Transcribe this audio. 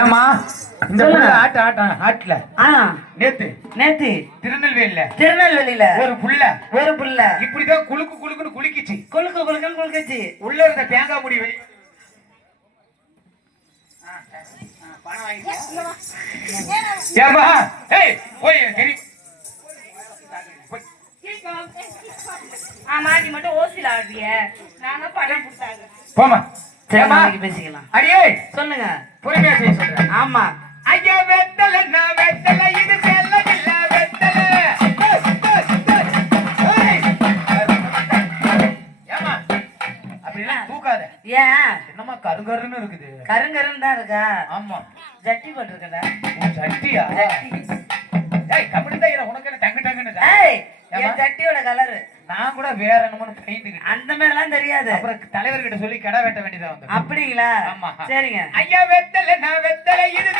ஏமா இந்த. புள்ள ஆட்ட ஆட்ட ஆட்டல. ஆ. நேத்து நேத்து. திருநெல்வேலியில. திருநெல்வேலியில. ஒரு புள்ள. ஒரு புள்ள. இப்படிதான் குலுக்கு குலுக்குன்னு குலுக்கிச்சு. குலுக்கு குலுக்குன்னு குலுக்குச்சு. உள்ள இருந்த தேங்காய் முடி வெளி ஏமா ஏய் போய் சரி ஆமா நீ மட்டும் ஓசில ஆடுறிய. நாங்க பணம் கொடுத்தாங்க. போமா பேசிக்கலாம். அடியே! சொல்லுங்க. பொறுமையா செய்ய சொல்றேன். ஆமா. ஐயா வெத்தல நான் வெத்தல இது செல்ல இல்ல வெத்தல. ஏய். ஏம்மா, அப்படிலாம் தூக்காத. ஏன்? என்னம்மா கருகருன்னு இருக்குது. கருங்கருன்னு தான் இருக்கா? ஆமா. ஜட்டி போட்டிருக்கல. உன் சட்டியா ஜட்டி. ஏய் கபடி தான் உனக்கு என்ன டங்கு டங்குன்னு ஏய்? என் ஜட்டியோட கலரு நான் கூட வேற என்னமோன்னு பயந்துக்கிட்டேன் அந்த மாதிரிலாம் தெரியாது. அப்புறம் தலைவர்கிட்ட சொல்லி கடை வெட்ட வேண்டியதா வந்து அப்படிங்களா? ஆமா. சரிங்க. ஐயா வெத்தல நான் வெத்தல இது